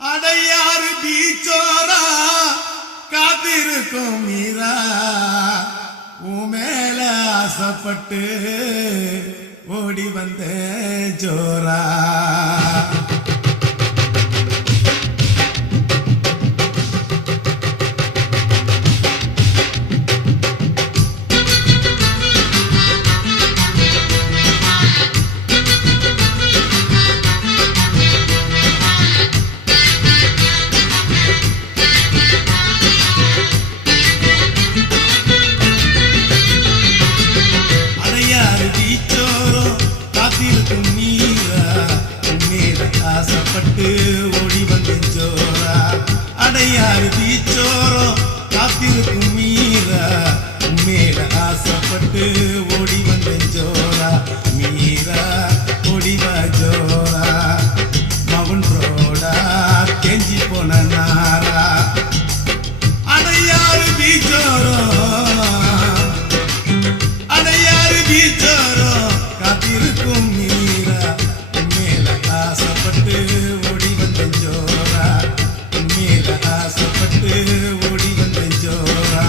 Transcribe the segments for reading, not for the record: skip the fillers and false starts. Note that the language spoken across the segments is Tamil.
அடையாறு பீச்சோரா காத்திருக்கும் மீரா உன் மேல ஆசைப்பட்டு ஓடி வந்த ஜோரா ஆசைப்பட்டு ஓடி வந்த ஜோரா அடையாறு பீச்சோரம் காத்திருக்கும் மீரா மேல ஆசைப்பட்டு ஓடி வந்த ஜோரா மீரா ஓடிவா ஜோரா மவுன் ரோடா கெஞ்சி போன நாரா அடையாறு பீச்சோரம் காத்திருக்கும் மீரா ஆசைப்பட்டு ஓடி வந்த ஜோரா மேல ஆசைப்பட்டு ஓடி வந்த ஜோரா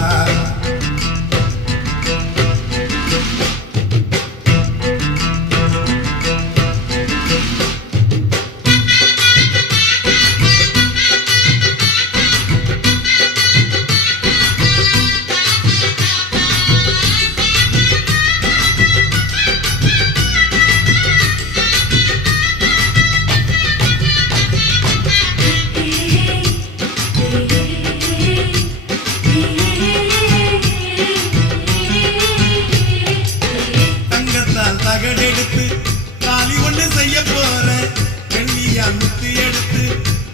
தகடெடுத்து தாலி ஒண்ணு செய்ய போறேன் வெள்ளியா முத்து எடுத்து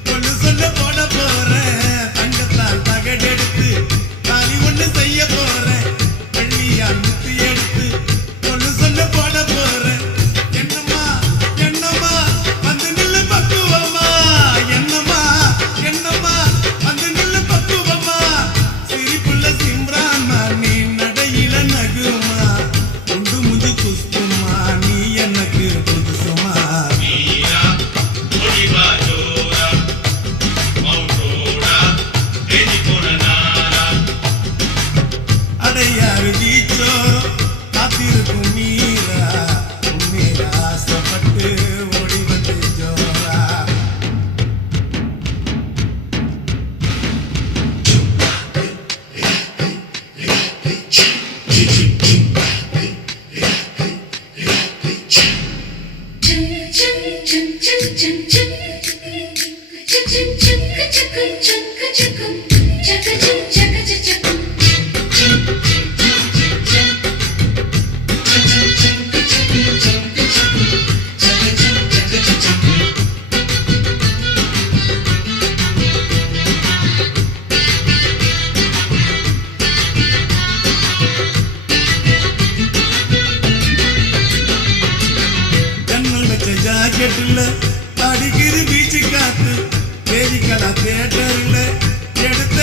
கொள்ளு சொல்ல போட போறேன் தங்கத்தால் தகடெடுத்து தாலி ஒண்ணு செய்ய போறேன் வெள்ளியா முத்து எடுத்து கொள்ளு சொல்ல போட போறேன் என்னம்மா என்னம்மா வந்து நில்லு பக்குவமா என்னம்மா என்னம்மா வந்து நில்லு பக்குவமா சிரிப்புள்ள சிம்ரான்மா நீ நடையில நகுமா உண்டு முஞ்சு குஸ்து அடையாறு பீச்சோரம் காத்திருக்கும் மீரா உன்மேல ஆசைப்பட்டு ஓடி வந்து ஜோரா ஜாக்கெட்டுல அடிக்குது பீச்சு காத்து தேதிக்கலா தியேட்டர்ல எடுத்து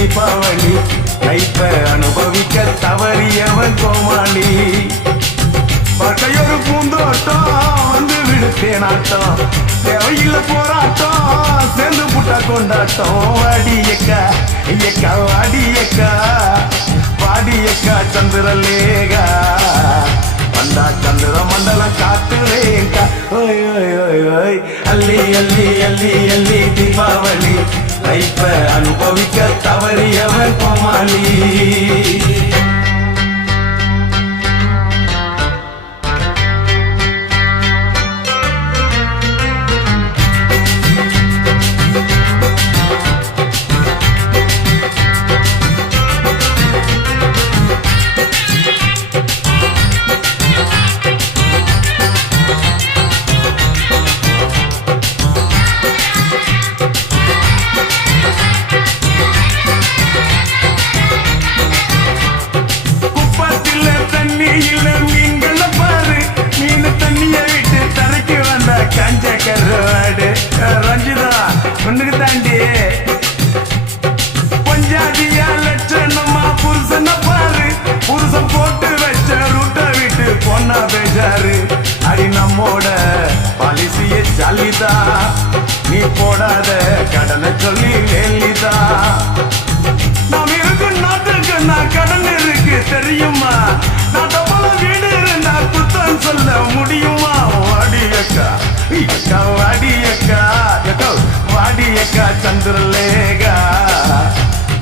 தீபாவளி லைஃப அனுபவிக்க தவறியவன் கோமாளி பக்கையொரு பூந்தோட்டம் வந்து விடுத்தேனாட்டம் தேவையில்ல போராட்டம் சேர்ந்து புட்டா கொண்டாட்டம் வாடியக்கா ஐயக்கா வாடியக்கா வாடியக்கா சந்திரலேகா வந்தா சந்திர மண்டலம் காட்டுறேங்கா ஓய் ஓய் ஓய் ஓய் அள்ளி அள்ளி அள்ளி அள்ளி தீபாவளி லைஃப அனுபவிக்க தவறியவன் கோமாளி ரஞ்சிதா ஒண்ணுக்கு தாண்டி பஞ்சாதியா லட்சணமா புருஷன பாரு புருஷன் போட்டு வச்ச ரூட்ட விட்டு பொண்ணா பேசாரு அடி நம்மோட பாலிசிய ஜல்லிதா நீ போடாத கடனை சொல்லி வேலிதா நாம் இருக்கும் நாட்டுக்கு நான் கடன் இருக்கு தெரியுமா நான் தப்பால வீடு இருந்தா குத்தம் சொல்ல முடியுமா வாடியக்கா அக்கா வாடியக்கா வாடியக்கா சந்திரலேகா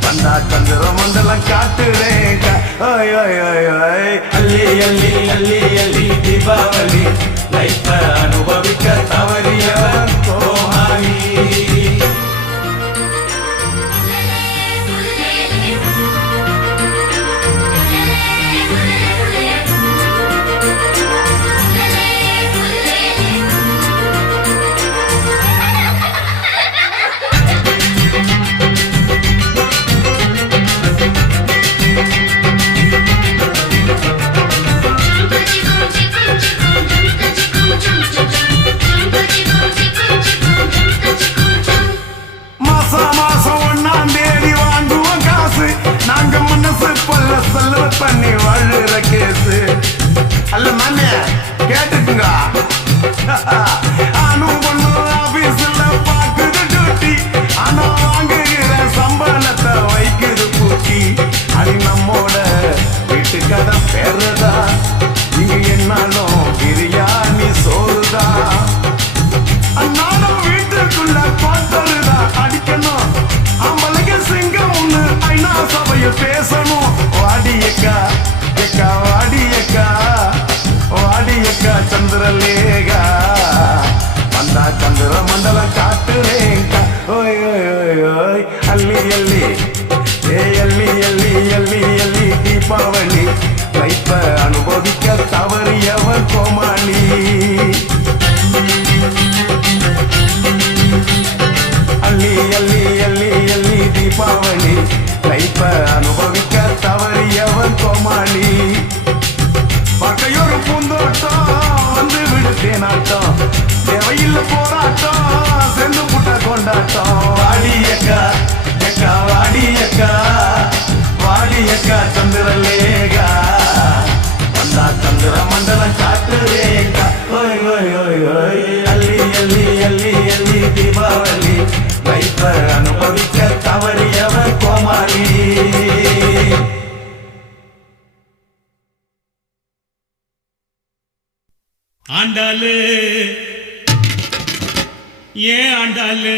வந்தா சந்திர மண்டலம் காட்டுறேங்கா ஓய் ஓய் ஓய் ஓய் அள்ளி அள்ளி அள்ளி அள்ளி தீபாவளி லைஃப அனுபவிக்க தவறியவன் கோமாளி பண்ணி வாழுற கேசு அல்ல மாமிய கேட்டுக்குங்க ஆனும் பொண்ணு ஆபீஸ்ல பாக்குது டியூட்டி ஆனா வாங்குகிற சம்பளத்தை வைக்குது பூட்டி அது நம்மோட வீட்டுக்கடை பேருதா இங்க என்னாலும் பிரியாணி சோறுதா அந்நாளும் வீட்டுக்குள்ள பார்த்தருதா அடிக்கணும் ஆம்பளைக்கு சிங்கம் ஒண்ணு ஐநா சபைய பேசணும் வாடியக்கா எக்கா வாடியக்கா வாடியக்கா சந்திரலேகா வந்தா சந்திர மண்டலம் காட்டுறேங்கா ஓய் ஓய் ஓய் ஓய் அள்ளி அள்ளி ஏ அள்ளி அள்ளி அள்ளி அள்ளி தீபாவளி லைஃப அனுபவிக்க தவறியவன் கோமாளி அள்ளி அள்ளி அள்ளி அள்ளி தீபாவளி லைஃப அனுபவிக்க தவறியவன் கோமாளி பக்கையொரு பூந்தோட்டம் வந்து விடுத்தேனாட்டம் தேவையில்ல போராட்டம் சேர்ந்து புட்ட கொண்டாட்டம் வாடியக்கா எக்கா வாடியக்கா வாடியக்கா சந்திரலேகா வந்தா சந்திர மண்டலம் காட்டுறேங்கா ஓய் ஓய் ஓய் ஓய் அள்ளி அள்ளி அள்ளி அள்ளி தீபாவளி லைஃப அனுபவிக்க தவறியவன் கோமாளி ஆண்டாளு ஏன் ஆண்டாளு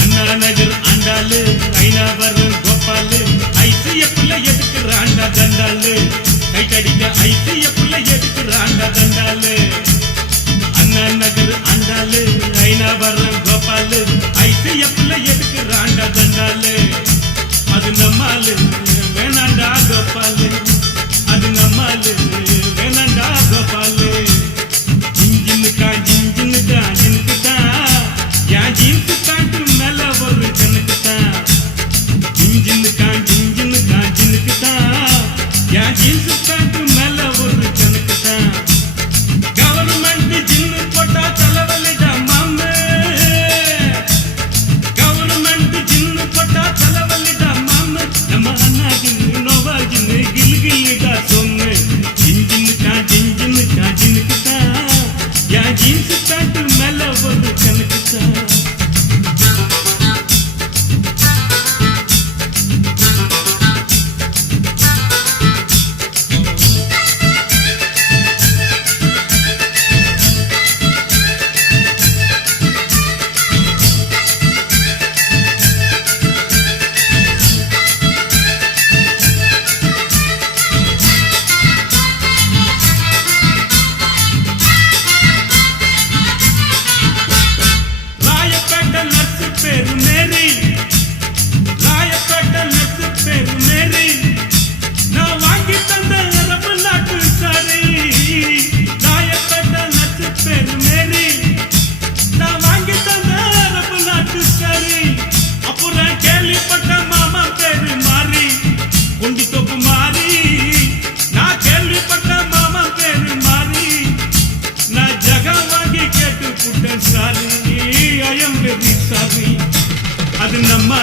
அண்ணா நகர் ஆண்டாளு ஐநாவரம் கோபாலு ஐசிய புள்ள எதுக்குறாண்டா தண்டாளு கைட்டடிக்க ஐசிய புள்ள எதுக்குறாண்டா தண்டாளு அண்ணா நகர் ஆண்டாளு ஐநாவரம் கோபாலு ஐசிய புள்ள எதுக்குறாண்டா தண்டாளு அது நம்மாலு வேணாண்டா கோபாலு அது நம்மாலு வேணாண்டா கோபாலு ஜிஞ்சின்னுக்கா ஜிஞ்சின்னுக்கா ஜினுக்குதா என் ஜீன்ஸு பேண்ட் மேல ஒரு கண்ணுக்குதா ஜிஞ்சின்னுக்கா ஜிஞ்சின்னுக்கா ஜினுக்குதா என் ஜீன்ஸு பேண்ட் மேல ஒரு கண்ணுக்குதா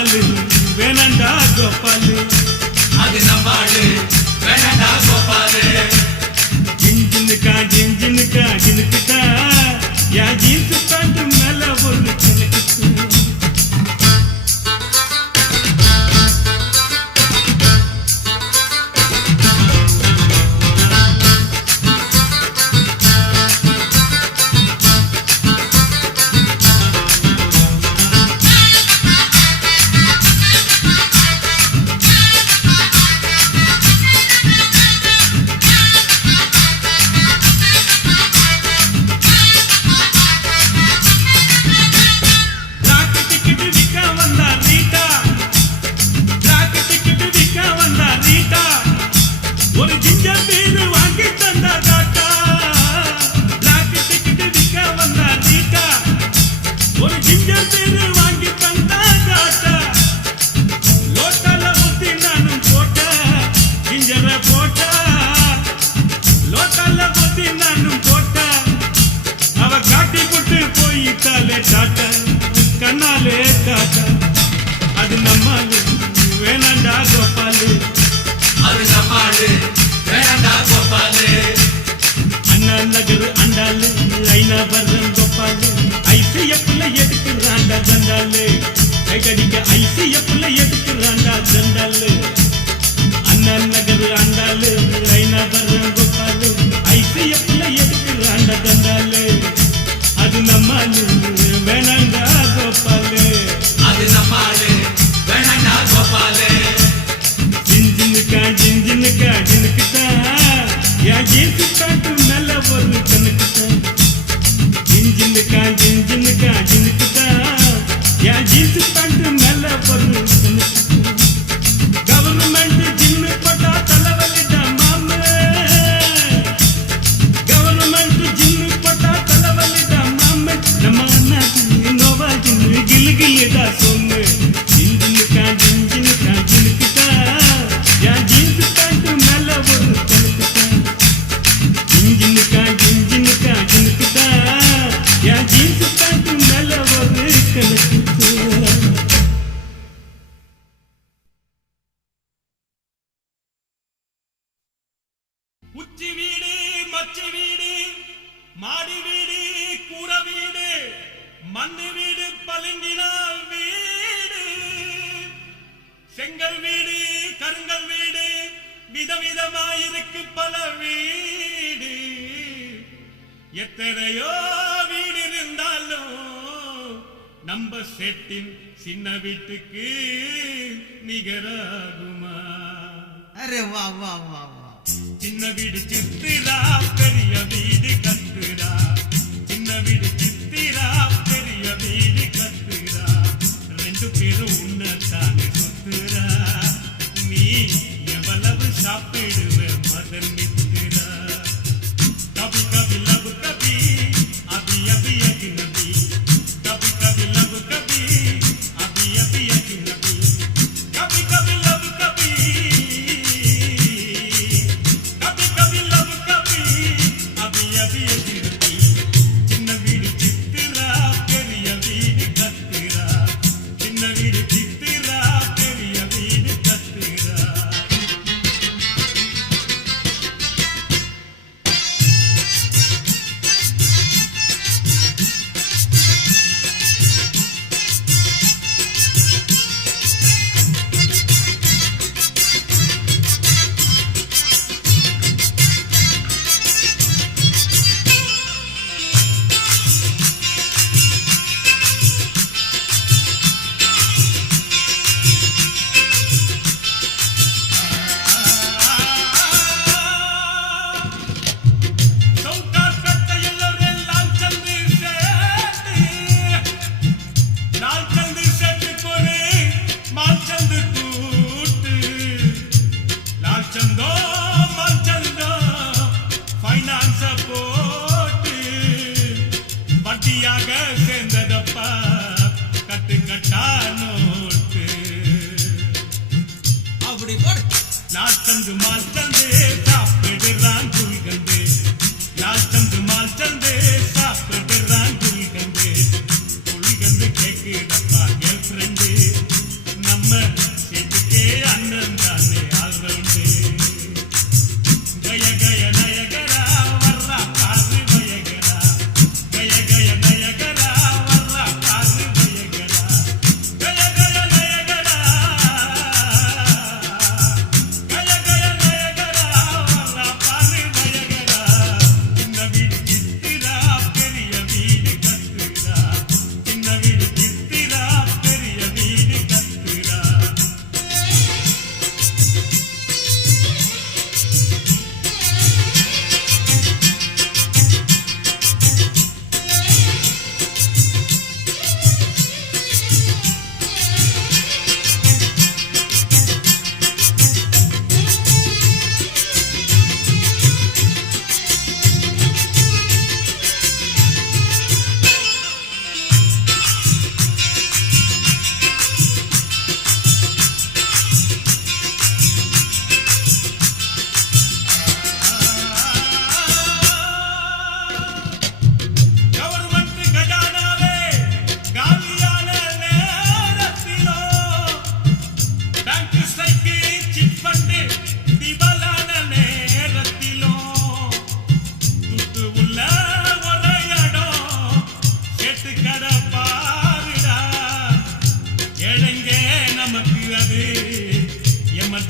நம்மாளு வேணண்டா கோபாலு, அது நம்மாளு வேணண்டா கோபாலு. ஜின்ஜினுக்கா ஜின்ஜினுக்கா ஜினுக்குதா யா ஜீன்ஸ் பேண்ட் மேல ஒரு கணக்கு. ஒரு ஜிஞ்சர் பீர் வாங்கி தந்தா காட்டா, பிளாக் டிக்கெட் விற்க வந்தா நீட்டா. ஒரு ஜிஞ்சர் பீர் வாங்கி தந்தா காட்டா, லோட்டால ஊத்தி நானும் போட்டா, ஜிஞ்சர போட்டா, லோட்டால ஊத்தி நானும் போட்டா. அவ காட்டி போட்டு போயிட்டாலே டாட்டா, கண்ணாலே டாட்டா. அது நம்மாலு வேணாண்டா கோபாலு, அது நம்மாளு வேணண்டா கோபாலு. அண்ணா நகர் அண்டாலு ஐநா வர்றன் கோபாலு, ஐசிஎஃப்ல எதுக்குறாண்டா தண்டாலு, கைகடிக்க ஐசிஎஃப்ல எதுக்குறாண்டா தண்டாலு. அண்ணா நகர் அண்டாலு ஐநா வர்றன் கோபாலு, ஐசிஎஃப்ல எதுக்குறாண்டா தண்டாலு. அது நம்மாலு வேணாண்டா கோபாலு, அது நம்மாளு வேணண்டா கோபாலு. ஜின்ஜினுக்கா ஜின்ஜினுக்கா ஜினுக்குதா யா ஜீன்ஸ் பேண்ட் மேல ஒரு கணக்குதா. ஜின்ஜினுக்கா ஜின்ஜினுக்கா ஜினுக்குதா யா ஜீன்ஸ் பேண்ட் மேல ஒரு கணக்குதா. கவர்மெண்ட் ஜின்னு போட்டா தலைவலிடா மாமே, கவர்மெண்ட் ஜின்னு போட்டா தலைவலிடா மாமே. நம்ம அண்ணா ஜின்னு நோவா ஜின்னு கிளு கிளுடா சொன்னு. ஜின்ஜினுக்கா ஜின்ஜினுக்கா ஜினுக்குதா யா ஜீன்ஸ் பேண்ட் மேல ஒரு கணக்குதா. ஜின்ஜினுக்கா ஜின்ஜினுக்கா ஜினுக்குதா யா ஜீன்ஸ் பேண்ட் மேல ஒரு கணக்குதா. உச்சி வீடு மச்சி வீடு மாடி வீடு கூர வீடு மண்ணு வீடு பளிங்கினால் வீடு, செங்கல் வீடு கருங்கல் வீடு விதவிதமாயிருக்கு பல வீடு. எத்தனையோ வீடு இருந்தாலும் நம்ம செட்டின் சின்ன வீட்டுக்கு நிகராகுமா? अरे वाह वाह वाह वाह. சின்ன வீடு சித்திரா பெரிய வீடு கத்துரா, சின்ன வீடு சித்திரா பெரிய வீடு கத்துரா. ரெண்டு பேரும் உன்னத்தானே சுத்துரா, நீ எவ்வளவு சாப்பிடுவ மதன் மித்திரா. கபி கபி லவ் கபி அபி அபி அஜ்னபி, கபி கபி லவ் கபி அபி அபி அஜ்னபி, கபி கபி லவ் கபி கபி கபி லவ் கபி அபி அபி அஜ்னபி. சின்ன வீடு சித்திரா பெரிய வீடு கத்துரா, சின்ன வீடு சித்திரா பெரிய வீடு கத்துரா. சவுகார் கட்டையில் ஒரு லால் சந்து சேட்டு, லால் சந்து சேட்டுக்கு ஒரு மால் சந்து கூட்டு. லால் சந்தோ மால் சந்தோ ஃபைனான்ஸ போட்டு வட்டியாக சேர்ந்ததப்பா கட்டு கட்டா நோட்டு. அப்படி போடு. லால் சந்து மால் சந்து சாப்பிடுறான் குல்கந்து, லால் சந்து மால் சந்து சாப்பிடுறான் குல்கந்து. குல்கந்து கேக்குதப்பா கேர்ள் ஃப்ரெண்டு,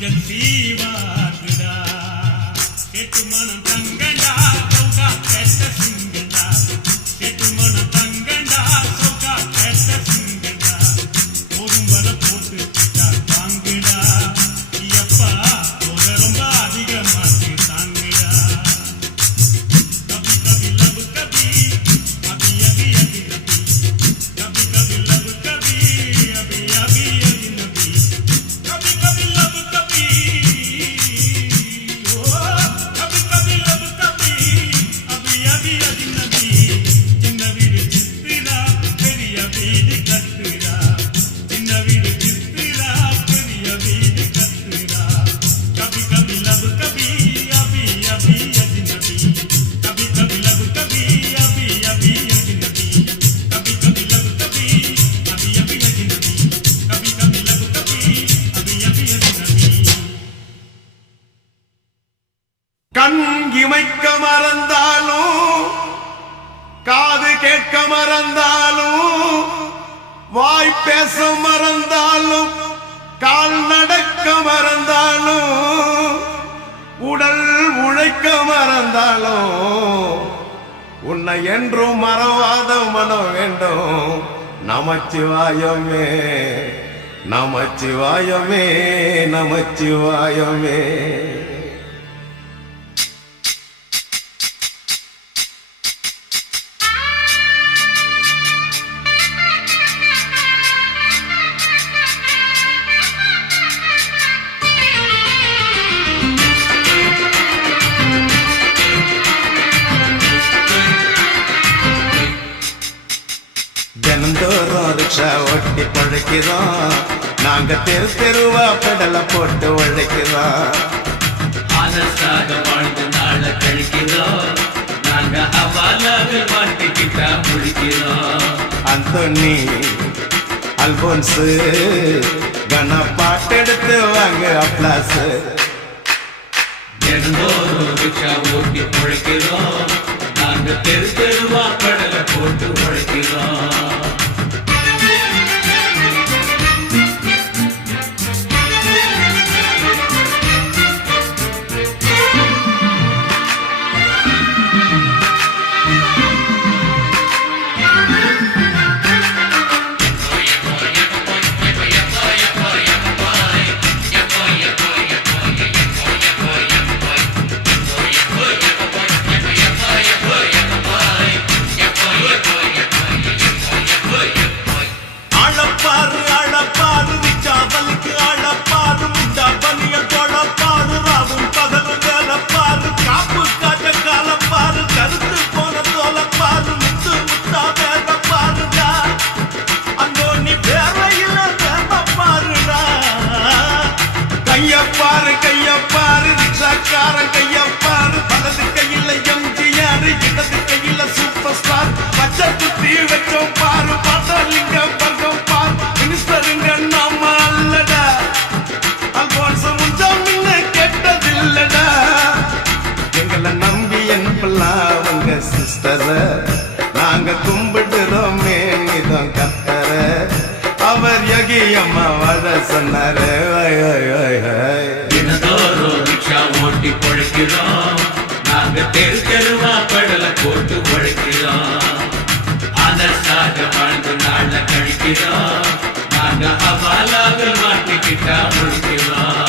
கொஞ்சம் தீவாதுடா கேட்டு மனம் தங்கண்டா சௌகா கேட்ட சிங்கண்டா கேட்டு மனம் தங்கண்டா சௌகா கேட்ட சிங்கண்டா போதும் வர போட்டு தாங்குடா எப்பா போக ரொம்ப அதிகமாச்சு தாங்குடா கபி கபி லவ் கபி அபி அபி அபி நபி கபி கபி லவ் கபி அபி அபி அபி நபி கபி கபி லவ் கபி ஓ கபி கபி லவ் கபி அபி அபி அபி நபி சின்ன வீடு சித்திரா பெரிய வீடு கட்டுடா சின்ன வீடு சித்திரா பெரிய வீடு கட்டுடா கபி கபி லவ் கபி அபி அபி அபி நபி கபி கபி லவ் கபி அபி அபி அபி நபி கபி கபி லவ் கபி அபி அபி அபி நபி கபி கபி லவ் கபி அபி அபி அபி நபி கண் இமைக்க மறந்தாலும் காது கேட்க மறந்தாலும் வாய் பேச மறந்தாலும் கால் நடக்க மறந்தாலும் உடல் உழைக்க மறந்தாலும் உன்னை என்றும் மறவாத மனம் வேண்டும் நமச்சிவாயமே நமச்சிவாயமே நமச்சிவாயமே தினந்தோறும் ரிக்ஷா ஓட்டி பழைக்கிறோம் நாங்க தெரு தெருவா பெடலை போட்டு உழைக்கிறோம் ஆனஸ்டாக வாழ்ந்து நாள கழிக்கிறோம் நாங்க ஹவாலாக மாட்டிக்கிட்டா முடிக்கிறோம் அந்தோனி அல்போன்ஸு கன பாட்டெடுத்து வாங்க அப்ளாஸ் தினந்தோறும் ரிக்ஷா ஓட்டி உழைக்கிறோம் நாங்க தெரு தெருவா கடலை போட்டு உழைக்கிறோம் ஆளப்பாரு ஆளப்பாரு ரிச்சாவலுக்கு ஆளப்பாரு முண்டா பனிய தோளப்பாரு ராவும் பகலும் வேலப்பாரு காப்பு காட்ட காலப்பாரு கருத்து போன தோலப்பாரு முத்து முத்தா வேலப்பாருடா அந்தோ நீ வேறையில வேலப்பாருடா கையப்பாரு ரிக்ஷாக்காரன் கையப்பாரு வலது கையில எம்ஜிஆர் இடது கையில சூப்பர் ஸ்டார் பச்சை குத்தி வச்சோம் பாரு பாட்டாளிங்க பர்க்கம் பார் மினிஸ்டருங்க நாம அல்லடா அல்போன்ஸ் முஞ்சா முன்ன கெட்டதில்லடா எங்களை நம்பி என்பலாம் அவங்க சிஸ்டர நாங்க கும்பிடுறோமே நிதம் கத்தர அவர் யகி அம்மா வாழ சொன்னாரு தினந்தோறும் ரிக்ஷா ஓட்டி பொழைக்கிறோம் நாங்க தெரு தெருவா கடலை போட்டு உழைக்கிறோம் ஆனஸ்டாக வாழ்ந்து நாள கழிக்கிறோம் நாங்க ஹவாலாக மாட்டிக்கிட்டா முடிக்கிறோம்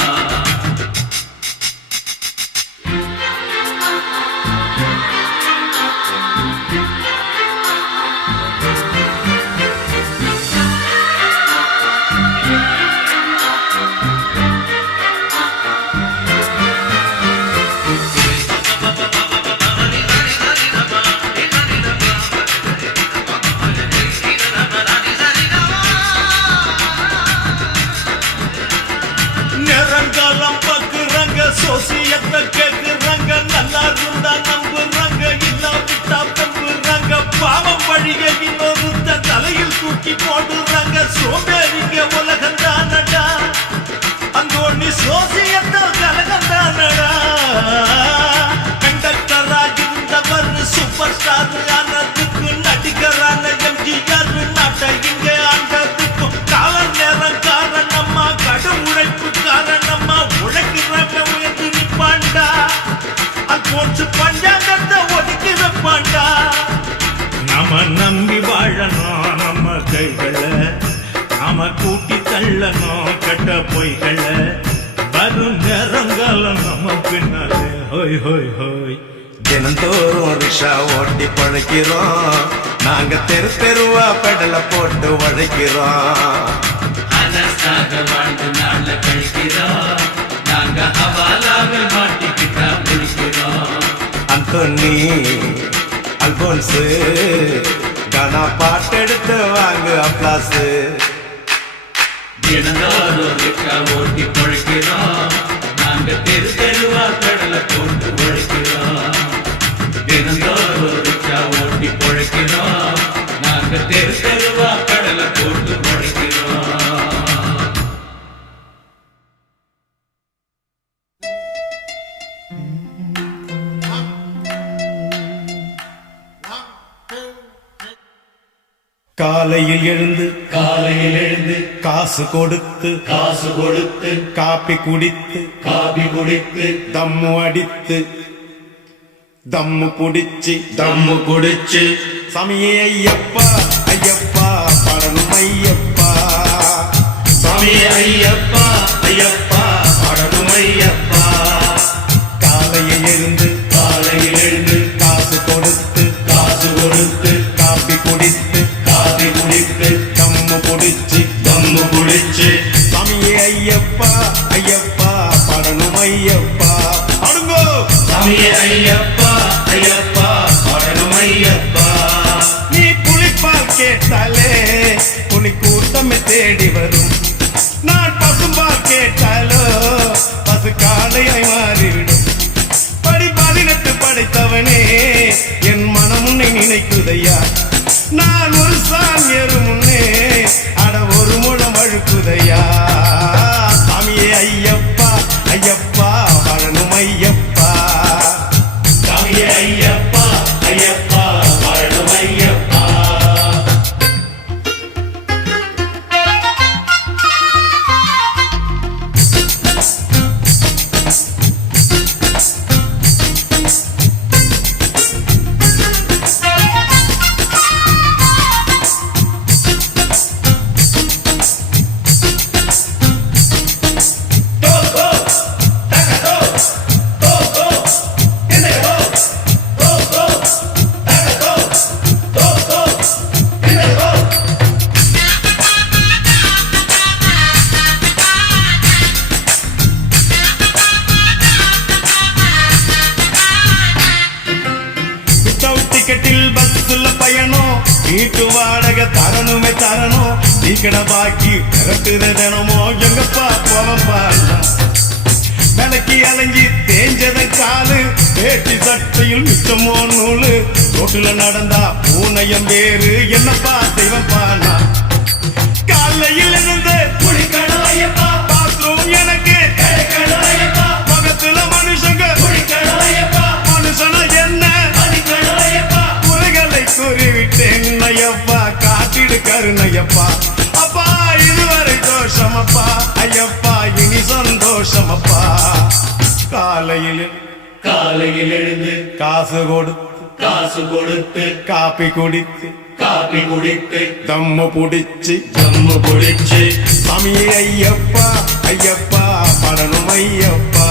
நேரங்காலம் பாக்குறாங்க சோசியத்தை கேக்குறாங்க நல்லா இருந்தா நம்புறாங்க இல்லாவிட்டா நம்புறாங்க பாவம் வழிக இன்னொருத்த தலையில் தூக்கி போடுறாங்க சோம்பேறிங்க உலகம் தானடா அங்கோண்ணி சோசியத்தை கலகம் தானடா கண்டக்டராக இருந்தவர் சூப்பர் ஸ்டார் ஆனதுக்கு நடிகரான எம்ஜிஆர் நாட்டை இங்கே ஆண்டதுக்கும் கால நேரம் காரணமா கடும் உழைப்பு காரணமா நாம நம்பி வாழணும் நம்ம கைகளை, நாம கூட்டி தள்ளணும் கட்ட பொய்களை, வரும் நேரங்காலம் நம்ம பின்னாலே ஹோய் ஹோய் ஹோய். தினந்தோறும் ரிக்ஷா ஓட்டி பழைக்கிறோம், நாங்க தெரு தெருவா பெடல போட்டு உழைக்கிறோம். அதற்காக வாழ்ந்து நாள்ல கழிக்கிறோம், நாங்க ஹவாலாக மாட்டிக்கிட்டா முடிக்கிறோம். அந்தோனி அல்போன்ஸ் கானா பாட்டெடுத்து வாங்க அப்ளாஸ். தினந்தோறும் ரிக்ஷா ஓட்டி பழைக்கிறோம், நாங்க தெரு தெருவா கடலை போட்டு உழைக்கிறோம். தினந்தோறும் ரிக்ஷா ஓட்டி பழைக்கிறோம், நாங்க தெரு தெருவா கடலை போட்டு உழைக்கிறோம். காலையில் எழுந்து காசு கொடுத்து காப்பி குடித்து தம்மு அடித்து தம்மு குடிச்சு சாமியே ஐயப்பா ஐயப்பா பாடணும் ஐயப்பா, சாமியே ஐயப்பா ஐயப்பா பாடணும் ஐயப்பா. காலையில் எழுந்து காசு கொடுத்து காப்பி குடித்து தம்மு குடிச்சு சாமியே ஐயப்பா ஐயப்பா பாடணும் ஐயப்பா. பாடுங்கோ சாமியே ஐயப்பா ஐயப்பா பாடணும் ஐயப்பா. நீ புலிப்பால் கேட்டாலே புலி கூட்டமே தேடி வரும், நான் பசும்பால் கேட்டாலோ பசு காளையாய் மாறிவிடும். படி 18 படைத்தவனே என் மனம் உன்னை நினைக்குதையா, நான் ஒரு சான் ஏறு முன்னே அட ஒரு முழம் அழுக்குதையா. சாமியே ஐயப்பா ஐயப்பா வாழணும் ஐயப்பா, சாமியே ஐயப்பா ஐயப்பா வாழணும் ஐயப்பா. பஸ்ல பயணம் வீட்டு வாடகை தரணும், சீக்கட பாக்கி திரட்டுத தினமோ எங்கப்பா போவப்பா. விலைக்கு அலைஞ்சி தேஞ்சதன் காலு, வேட்டி சட்டையில் மிச்சமோ நூலு, ரோட்டுல நடந்தா பூனையம் வேறு என்னப்பா செய்வப்பா. நான் காலையில் இருந்து குளிக்கணும் ஐயப்பா, பாத்ரூம் எனக்கு கிடைக்கணும் ஐயப்பா, பக்கத்துல மனுஷங்க குளிக்கணும் ஐயப்பா, மனுஷன என்ன கூறிவிட்டேன் ஐயப்பா, காட்டிடு கருணையப்பா. அப்பா இதுவரை தோஷமப்பா ஐயப்பா, இனி சந்தோஷமப்பா. காலையில் எழுந்து காசு கொடுத்து காப்பி குடித்து தம்மு புடிச்சு சாமியே ஐயப்பா ஐயப்பா பாடணும் ஐயப்பா.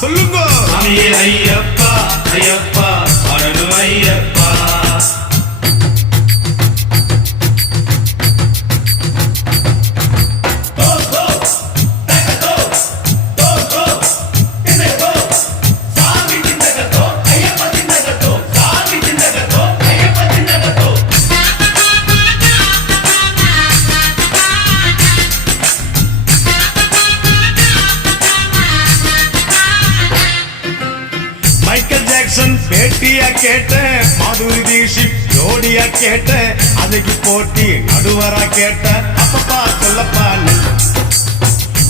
சொல்லுங்க சாமியே ஐயப்பா ஐயப்பா பாடணும் ஐயப்பா. பேட்டியா கேட்டேன், மாதுரி தீஷித் ஜோடியா கேட்டேன், அதுக்கு போட்டி நடுவரா கேட்டேன். அப்பப்பா சொல்லப்பா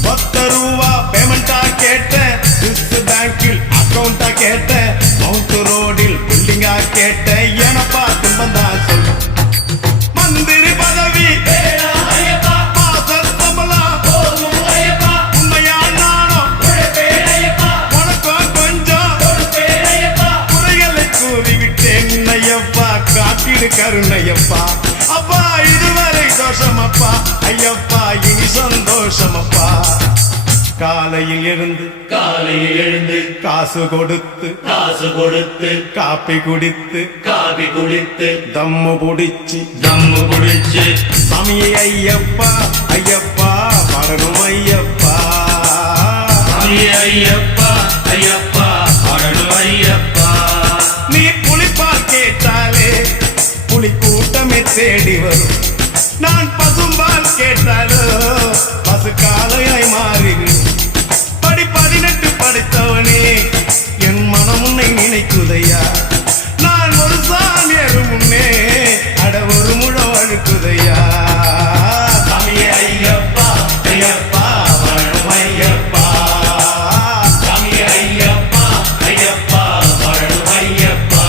10 ரூபா பேமெண்டா கேட்டேன், ஸ்விஸ் பேங்கில் அக்கௌண்டா கேட்டேன், மவுண்ட் ரோடில் பில்டிங்கா கேட்டேன். எனப்பா துன்பந்தா சொல்லு, மந்திரி பதவி ஐயப்பா காத்திடு கருணையப்பா அப்பா இதுவரை தோஷமப்பா ஐயப்பா இனி சந்தோஷமப்பா காலையில் எழுந்து காசு கொடுத்து காப்பி குடித்து தம்மு புடிச்சு சாமியை ஐயப்பா ஐயப்பா பாடணும் ஐயப்பா நீ புலிப்பால் கேட்டாலே புலி கூட்டமே தேடி வரும் நான் பசும்பால் கேட்டாலோ பசு காலையாய் மாறிவிடும் படி 18 படித்தவனே என் மனம் உன்னை நினைக்குதையா நான் ஒரு சாமியரு முன்னே அட ஒரு முழம் அழுக்குதையா சாமியே ஐயப்பா ஐயப்பா வரணும் ஐயப்பா சாமியே ஐயப்பா ஐயப்பா வரணும் ஐயப்பா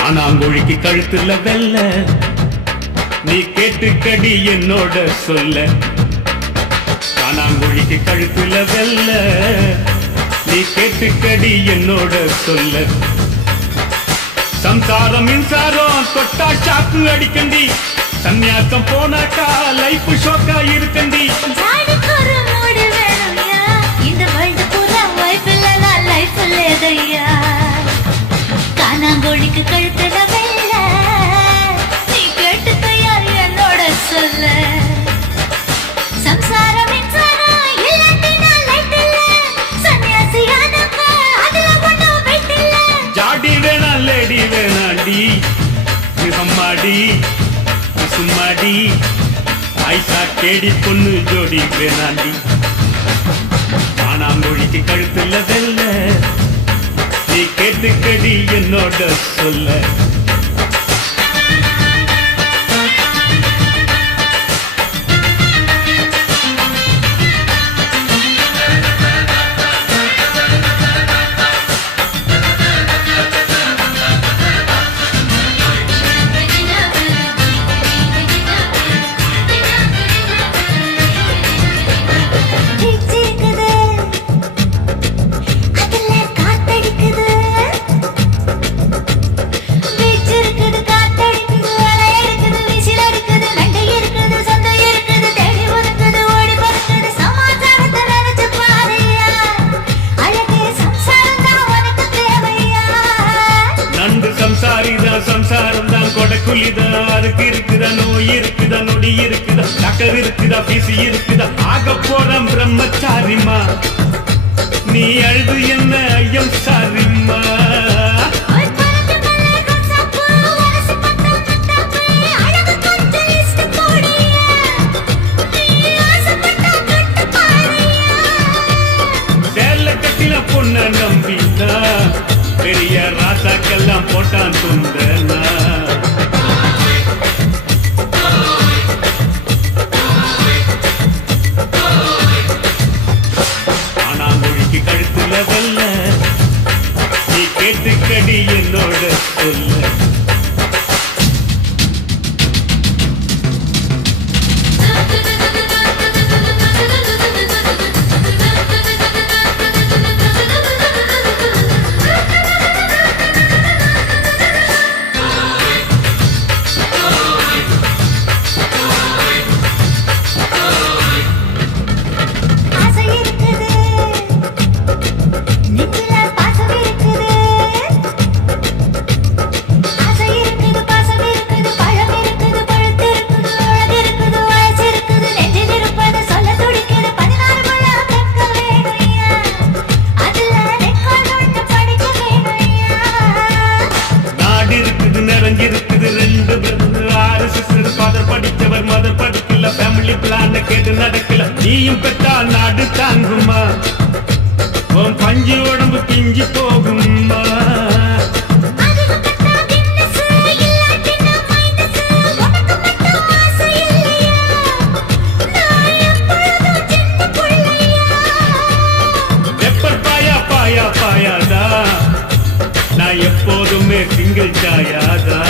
ஆனாங்கொழிக்கு கழுத்துல வெல்ல நீ கேட்டுக்கடி என்னோட சொல்ல ஆனாங்கொழிக்கு கழுத்துல வெல்ல நீ கேட்டுக்கடி என்னோட சொல்ல சம்சாரம் மின்சாரம் தொட்டா சாக்கு அடிக்கண்டி சன்னியாசம் போனாக்கா லைஃப் ஷோக்கா இருக்கண்டி ஜாடிக்கு ஒரு மூடு வேணும்யா இந்த வேர்ல்ட் பூரா வைஃப் இல்லனா லைஃப் இல்லையா கானாங்கோழிக்கு கழுத்துல வெல்ல நீ கேட்டுக்கையா என்னோட சொல்ல சம்சாரம் மின்சாரம் இல்லாட்டினா லைஃப் இல்ல சன்னியாசியானப்ப அதுல ஒண்ணும் வெயிட் இல்ல ஜாடி வேணா லேடி வேணாண்டி அம்மாடி சும்மாடி ஐசா கேடி பொண்ணு ஜோடி வேணாண்டி ஆனாங்கொழிக்கு கழுத்துல வெல்ல நீ கேட்டுக்கடி என்னோட சொல்ல சம்சாரம் தான் கொடக்குலிதான் அதுக்கு இருக்குதா நோய் இருக்குதா நொடி இருக்குதா டாக்டர் இருக்குதா பிசி இருக்குதா ஆக போற பிரம்மச்சாரிமா நீ அழுது என்ன ஐயம் சாரிம்மா சேல கட்டில பொண்ண நம்பினா பெரிய ராசாக்கெல்லாம் போட்டான் துண்டனா ஆனாங்கொழிக்கு கழுத்துல வெல்ல நீ கேட்டுக்கடி என்னோட சொல்ல நடக்கல நீயும் பெத்தா நாடு தாங்குமா உன் பஞ்சு உடம்பு பிஞ்சு போகுமா பெப்பர் பாயா பாயா பாயாதா நான் எப்போதுமே சிங்கிள் சாயாதா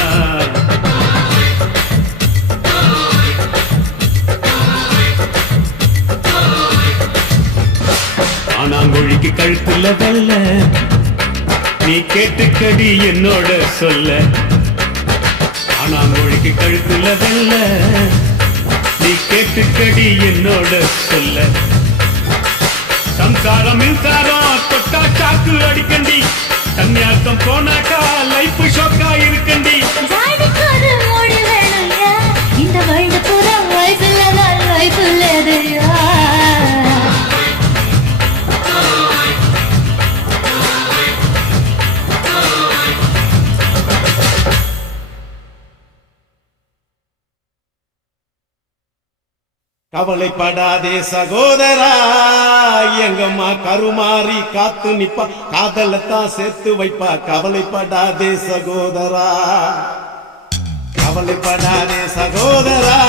ஆனாங்கொழிக்கு கழுத்துல வெல்ல நீ கேட்டுக்கடி என்னோட சொல்ல ஆனாங்கொழிக்கு கழுத்துல வெல்ல நீ கேட்டுக்கடி என்னோட சொல்ல சம்சாரம் மின்சாரம் தொட்டா சாக்கு அடிக்கண்டி கன்னியாசம் போனாக்கா லைஃப் ஷோக்கா இருக்கண்டி இந்த வேர்ல்டு பூரா வைஃப் இல்லதால் வைஃப் இல்லதையா கவலைப்படாதே சகோதரா எங்கம்மா கருமாறி காத்து நிப்பா காதலத்தான் சேர்த்து வைப்பா கவலைப்படாதே சகோதரா கவலைப்படாதே சகோதரா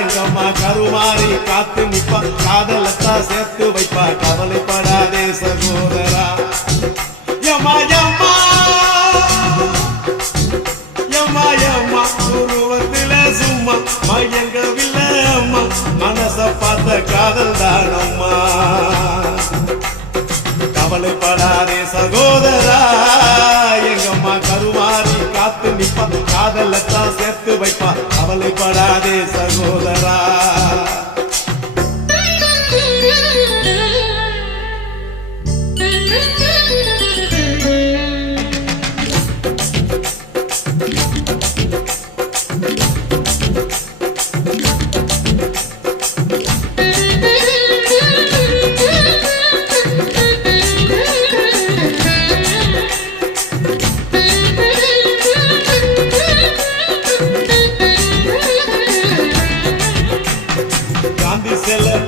எங்கம்மா கருமாறி காத்து நிப்பா காதலத்தான் சேர்த்து வைப்பா கவலைப்படாதே சகோதரா யம்மா யம்மா யம்மா யம்மா உருவத்தில சும்மா மயங்கவில்லை அம்மா மனச பார்த்த காதல் தானம்மா கவலைப்படாதே சகோதரா எங்கம்மா கருமாறி காத்து நிப்பா காதலத்தான் சேர்த்து வைப்பா கவலைப்படாதே சகோதரா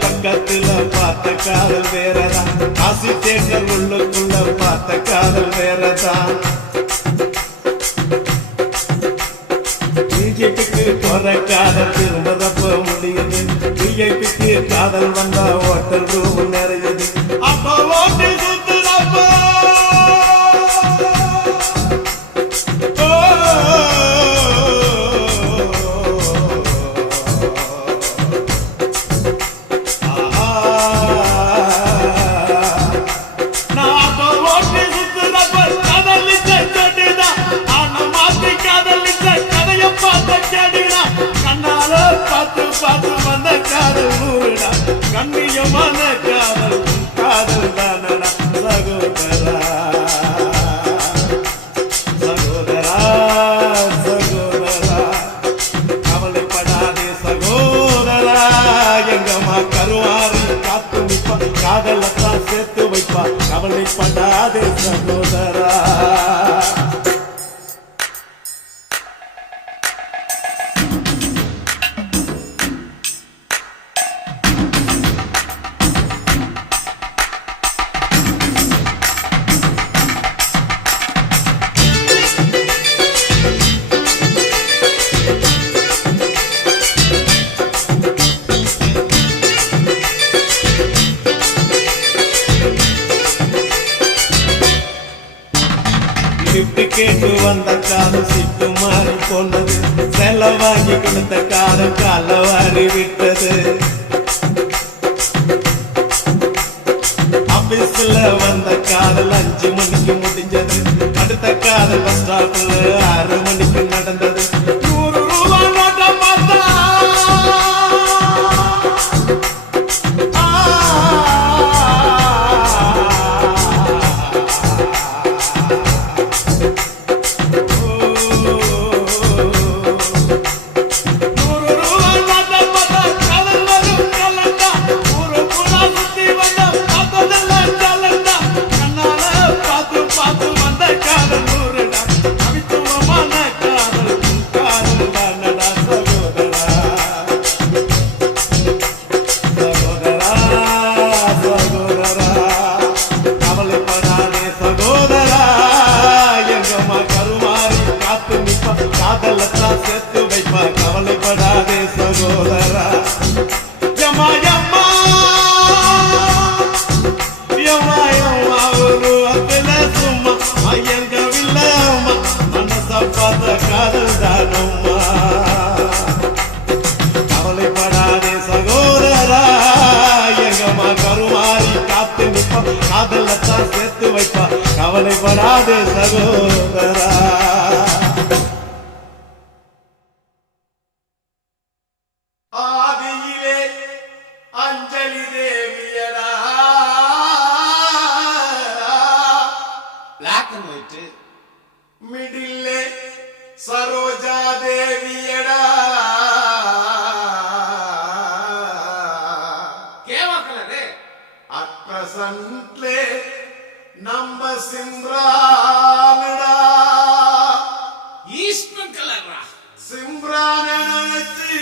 பக்கத்துல பார்த்த காதல் வேறதான் காசி தேட்டர் உள்ளுக்குள்ள பார்த்த காதல் வேறதான் பிஜேபிக்கு போற காதல் திரும்பதப்ப முடியுது பிஜேபிக்கு காதல் வந்தா ஹோட்டல் ரூம் நிறையுது அப்ப ஓட்டு சுத்துறப்ப பார்த்து வந்த காதல் ஊருடா கண்ணியமான காதல் காதல் தானடா சகோதரா சகோதரா சகோதரா கவலைப்படாதே சகோதரா எங்கம்மா கருவாரி காத்து நிப்பா காதலத்தான் சேர்த்து வைப்பா கவலைப்படாதே சகோதரா கேட்டு வந்த காதல் சிட்டு மாறி போனது செலவாங்கி கொடுத்த காதல் காலவாரி விட்டது ஆபீஸ்ல வந்த காதல் 5 மணிக்கு முடிஞ்சது அடுத்த காதல் பஸ் ஸ்டாப்ல 6 மணிக்கு நடந்தது 100 ரூபாய் நோட்டை பார்த்தா காதல் ஊருடா கவித்துவமான காதல் காதலத்தான் சேர்த்து வைப்பா கவலைப்படாதே சகோதரா. ஆதியிலே அஞ்சலி தேவியடா, பிளாக் அண்ட் ஒயிட். மிடில்லே சரோஜா தேவியடா, கேவா கலரு. அட் பிரசன்ட்லே நம்ம சிம்ரானடா, ஈஸ்டர்ன் கலரா. சிம்ரான நினைச்சு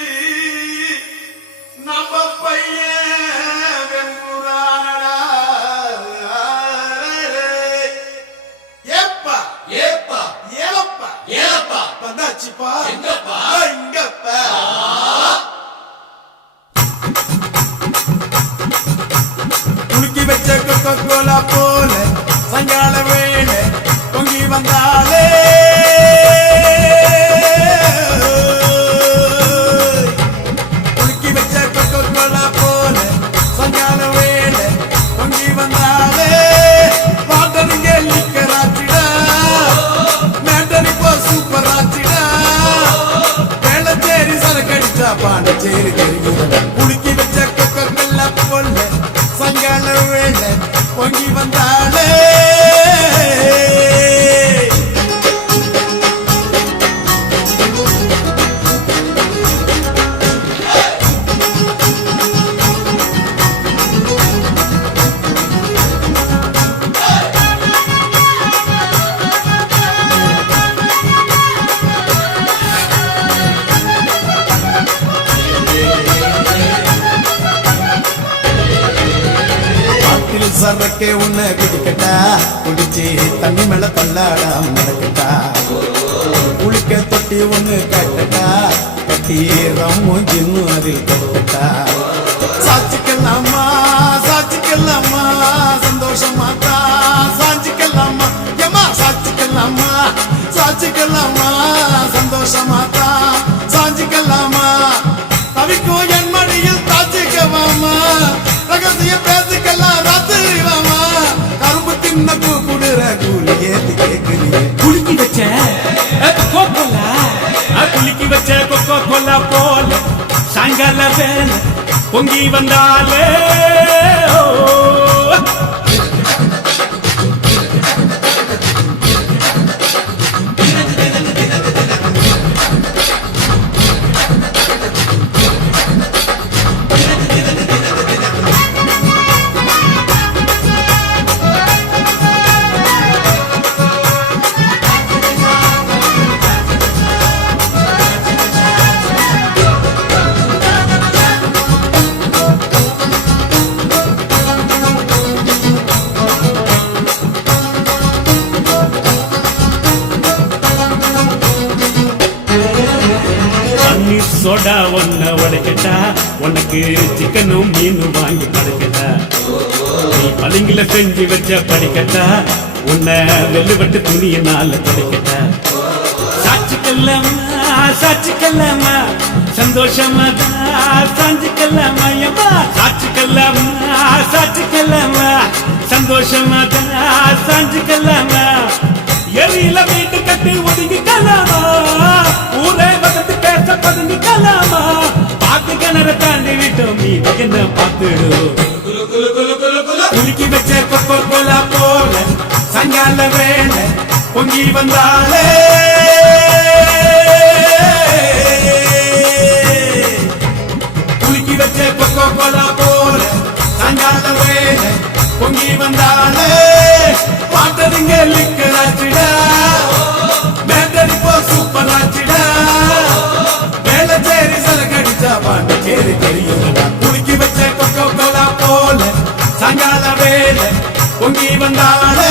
நம்ம பையன் வெம்புரானடா. ஏப்பா ஏப்பா ஏலப்பா ஏலப்பா வந்தாச்சுப்பா. எங்கப்பா இங்கப்பா. குலுக்கி வச்ச கொக்கோ கோலா போல சாயங்கால வேளை பொங்கி வந்தாலே, குலுக்கி வச்ச கொக்கோ கோலா போல சாயங்கால வேளை பொங்கி வந்தாலே, வாட்டருங்க லிக்கராச்சிடா, மேட்டரி போ சூப்பர் ஆச்சிடா, வேளச்சேரி சரக்கடிச்சா பாண்டச்சேரி தெரியுதா. குலுக்கி வச்ச கொக்கோ கோலா போல சாயங்கால வேளை பொங்கி வந்தாலே. சரக்கே உன்னை குடிக்கட்டா, குடிச்சு தண்ணி மேல பல்லாடாம நடக்கட்டா, குளிக்க தொட்டி ஒண்ணு கட்டட்டா, கட்டி ரம்மும் ஜின்னும் அதில் கட்டட்டா, சாச்சிக்கலாமா சாச்சிக்கலாமா சந்தோஷமா தான் சாஞ்சிக்கலாமா, ஏமா சாச்சிக்கலாமா சாச்சிக்கலாமா சந்தோஷமா தான் சாஞ்சிக்கலாமா, தவிக்கும் என் மடியில் தாச்சிக்கவாமா, ரகசிய பேசுக்கெல்லாம் ராத்திரி வாமா, கரும்பு தின்ன கூடுற கூலி ஏத்தி கேக்குறீங்க. குலுக்கி வச்ச கொக்கோ கோலா, குலுக்கி வச்ச கொக்கோ கோலா போல சாயங்கால வேலை பொங்கி வந்தாலே. சோடா ஒன்ன உடைக்கட்டா, உனக்கு சிக்கனும் மீனும் வாங்கி படைக்கட்டா, நீ பளிங்கில செஞ்சு வச்ச படிக்கட்டா, உன்னை வெள்ளுவட்டு துணியினால படைக்கட்டா, சாட்சிக்கல்லாமா சாட்சிக்கல்லாமா சந்தோஷமா சாஞ்சிக்கல்லாமா, ஏமா சாட்சிக்கல்லாமா சாட்சிக்கல்லாமா சந்தோஷமா சாஞ்சிக்கல்லாமா, எரியில வீட்டு கட்டி ஒதுங்கிக்கலாமா, ஊரே வந்து பேச பதுங்கிக்கலாமா, பாக்கு கிணற தாண்டி விட்டோம் நீ என்ன பார்த்துடும். குலுக்கி வச்ச கொக்கோ கோலா போல சாயங்கால வேளை பொங்கி வந்தாலே, குலுக்கி வச்ச கொக்கோ கோலா போல சாயங்கால வேளை பொங்கி வந்தாலே, வாட்டருங்க லிக்கராச்சிடா, மேட்டரி போ சூப்பர் ஆச்சிடா, வேளச்சேரி சரக்கடிச்சா பாண்டச்சேரி தெரியுதா. குலுக்கி வச்ச கொக்கோ கோலா போல சாயங்கால வேளை பொங்கி வந்தாலே.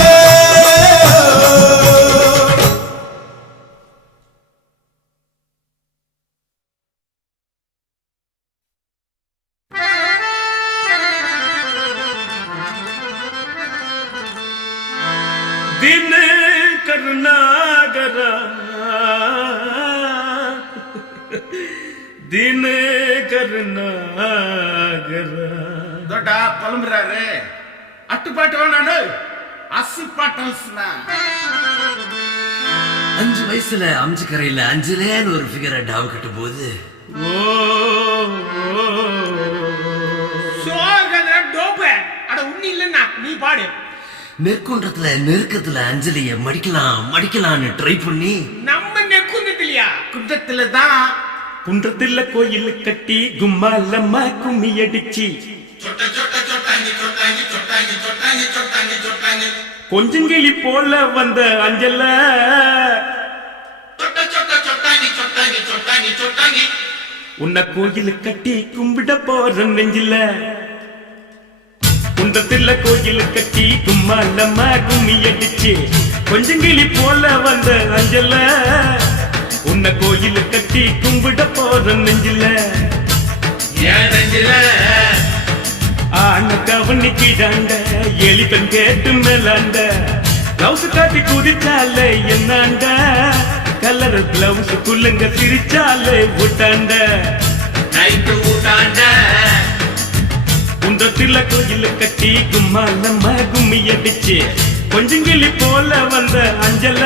दिन करनागरा दिन करनागरा ದೊಡ್ಡ ಪಲಂಬ್ರಾರೆ அட்டுப்பாட்டு வேணாடு அசிப்பாட்டல்ஸ்னா 5 வயசுல அம்ஜிக்கரையில அஞ்சுலேன்னு ஒரு ஃபிகரை டாவு கட்டும் போது டோப்பு அட உண்ணி இல்லன்னா நீ பாடு. நெற்குன்றத்துல நெருக்கத்துல அஞ்சலிய மடிக்கலான்னு ட்ரை பண்ணி நம்ம நெக்குந்தத்திலையா குன்றத்துல தான் குன்றத்துல கோயில் கட்டி கும்மாலம்மா கும்மி அடிச்சு கொஞ்சங்கிளி போல வந்த அஞ்சல உன்னை கோயில் கட்டி கும்பிட போற நெஞ்சில குன்றத்துல கோயில் கட்டி கும்மாலம்மா கும்மி அடிச்சு கொஞ்சங்கிளி போல வந்த அஞ்சல உன்னை கோயில் கட்டி கும்பிட போற நெஞ்சில ஏன் நெஞ்சில ஆன கவனிக்கிடாண்ட எலிப்பன் கேட்டு மேலாண்ட பிளவுஸ் காட்டி குதிச்சாலே என்னாண்ட கலர் பிளவுஸ் குள்ளுங்க சிரிச்சாலே விட்டாண்ட நைட்டு ஊட்டாண்ட குன்றத்துல கோயில் கட்டி கும்மாலம்மா கும்மி அடிச்சு கொஞ்சங்கிளி போல வந்த அஞ்சல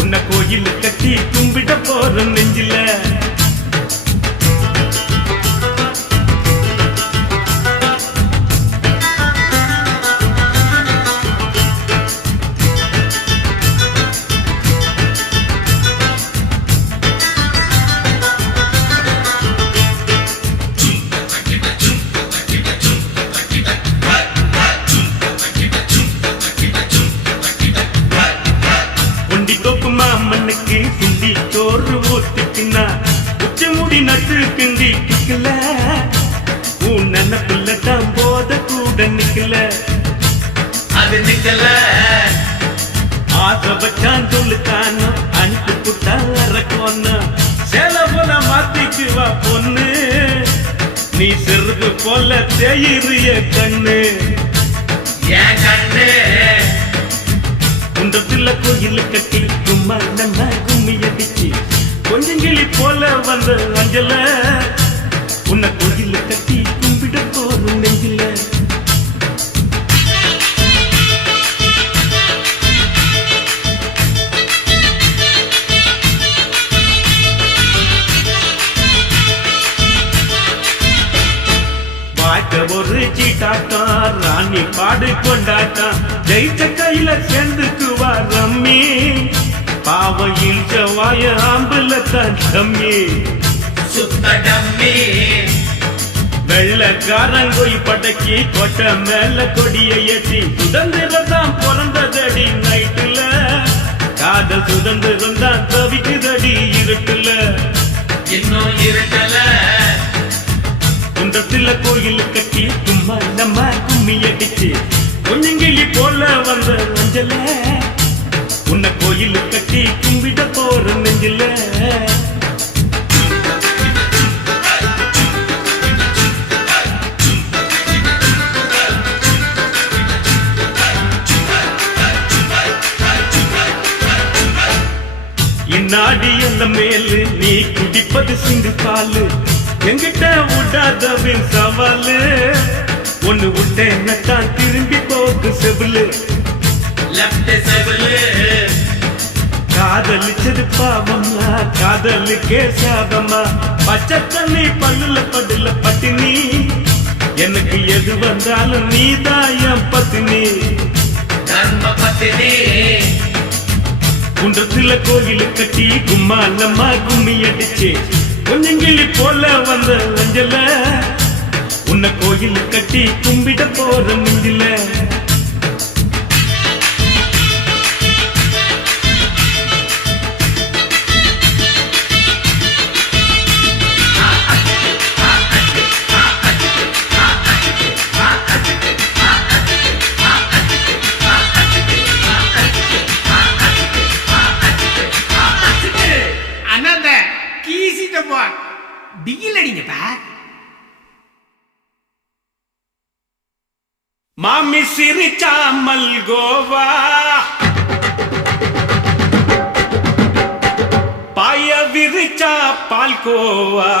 உன்னை கோயில் கட்டி கும்பிட போற நெஞ்சில மண்ணுக்கு சிந்தி சோறு ஊத்திக்கினா உச்ச முடி நட்டு கிண்டி கிக்கல உன் நினப்புல தான் போத கூட நிக்கல அது நிக்கல ஆசை வச்சான் சொல்லுக்கானோ அனுப்பி புட்டா அரக்கோன்னு சேல போல மாத்திக்குவா பொண்ணு நீ சிறுது போல தேயிறிய கண்ணு ஏன் கண்ணு குன்றத்துல கோயில் கட்டி கும்மாலம்மா கும்மி அடிச்சு கொஞ்சங்கிளி போல வந்த அஞ்சல உன்னை கோயில் கட்டி கும்பிட போற நெஞ்சில ஒரு சீட்டாட்டம் ராணி பாடு கொண்டாட்டம் ஜெயிச்ச கையில சேர்ந்துக்குவா ரம்மி பாவையில் செவ்வாய ஆம்புல தான் கம்மி சுத்த டம்மி வெள்ளக்காரங்கோய் படக்கி கொட்ட மேல கொடிய ஏற்றி சுதந்திரம் தான் பிறந்ததடி நைட்டுல காதல் சுதந்திரம் தான் தவிக்குதடி இருட்டுல இன்னும் இருக்கல குன்றத்துல கோயில் கட்டி கும்மாலம்மா கும்மி அடிச்சு கொஞ்சங்கிளி போல வந்த அஞ்சல உன்னை கோயில் கட்டி கும்பிட போற நெஞ்சில இந்நாடி அந்த மேலு நீ குடிப்பது சிந்து பாலு எங்கிட்ட விடாதவின் சவாலு ஒண்ணு விட்டேன்னா தான் திரும்பி போக்கு செவிலு லெஃப்ட் செவலு காதலிச்சது பாவம்மா காதலுக்கே சாபம்மா பச்சை தண்ணி பல்லுல படுல பட்டினி எனக்கு எது வந்தாலும் நீதான் என் பத்தினி தர்ம பத்தினி குன்றத்துல கோயில் கட்டி கும்மாலம்மா கும்மி அடிச்சு கொஞ்சங்கிளி போல வந்த அஞ்சல உன்னை கோயில் கட்டி கும்பிட போற நெஞ்சில அண்ணாந்த கீசிட்டப்பா டிகில் அடிங்கப்பா. மாமி சிரிச்சா மல்கோவா பாய விரிச்சா பால்கோவா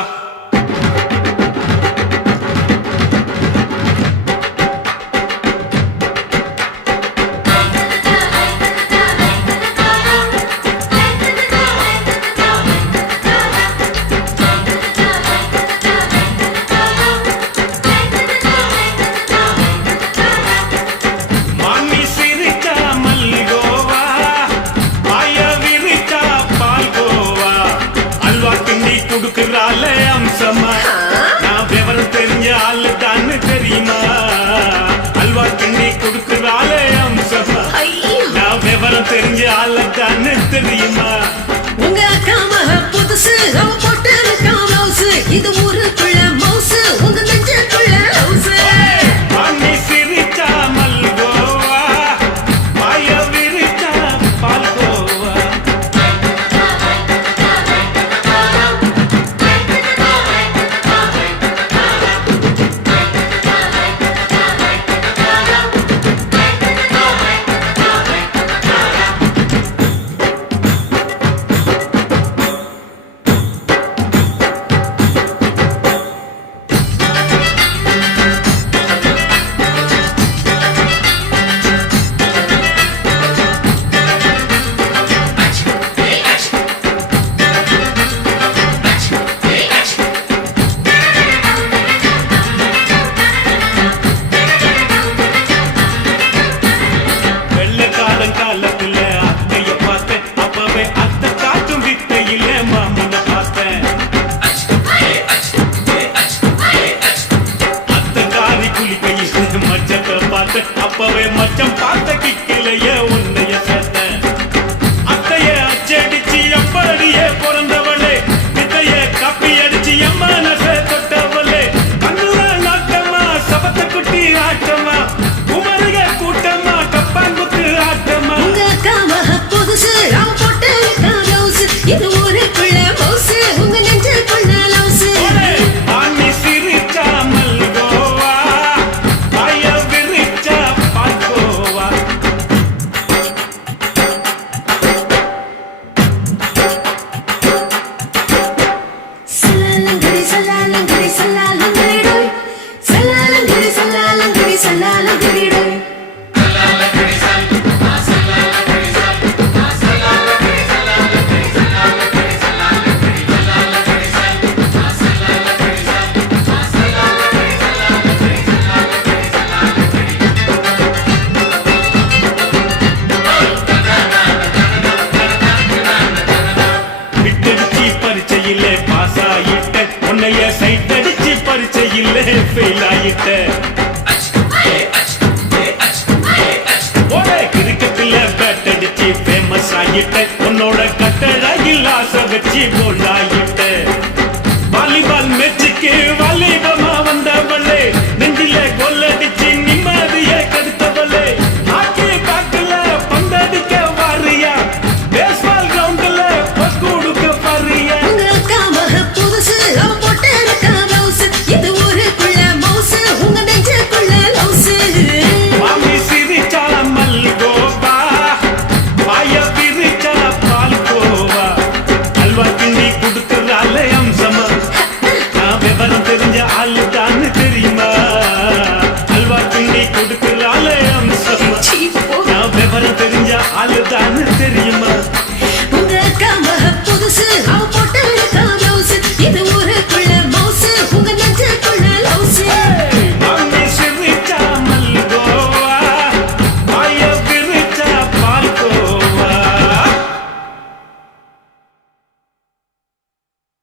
தெரியுமா அல்வா கிண்டி கொடுக்குறாளே அம்சமா ஐயோ நான் விவரம் தெரிஞ்ச ஆளக்கான்னு தெரியுமா உங்க அக்கா மக புதுசு அவ போட்டு பிளவுஸ் இது ஊருக்குள்ள மவுசு உங்க நெஞ்சுக்குள்ள ஹவுஸ் அண்ணி சிரிச்சா மல்கோவா மாய விரிச்சா பால்கோவா வெள்ளக்காரன் காலத்துல அத்தைய பார்த்தேன் அப்பவே அத்தை காட்டும் வித்தையில மாமனை பார்த்தேன் அத்தை காரி குளிக்கையில் மச்சத்தை பார்த்தேன் அப்பவே மச்சம் பார்த்த கிக்கிலைய உன்னைய சேர்த்தேன் அத்தைய அச்சடிச்சு அப்படியே பிறந்தவளே வித்தைய காப்பி அடிச்சு என் மனசை தொட்டவளே கண்ணுல நாட்டமா சபத்தை குட்டி ஆட்டமா குமரிக கூட்டமா கப்பாங்குத்து ஆட்டமா உங்க அக்கா மக புதுசு அவ போட்டு பிளவுஸ் இது ஊருக்குள்ள மவுசு உங்க நெஞ்சுக்குள்ள லவுஸ் ஆண்ணி சிரிச்சா மல்கோவா மாய விரிச்சா பால்கோவா சலாலங்கடி சலாலங்கடி சலாலங்கடி டோய் சலாலங்கடி சலாலங்கடி சலாலங்கடி டோய் விட்டடிச்சு பரீட்சையிலே பாஸ் ஆயிட்ட உன்னைய சைட் அடிச்சு பரீட்சையிலே ஃபெயில் ஆயிட்ட ஒரே கிரிக்கெட்ல பேட் அடிச்சு ஃபேமஸ் ஆயிட்ட உன்னோட கட்டழகில் ஆசை வச்சு போல் ஆயிட்ட வாலிபால் மேட்சுக்கு வாலிபமா வந்தவளே நெஞ்சில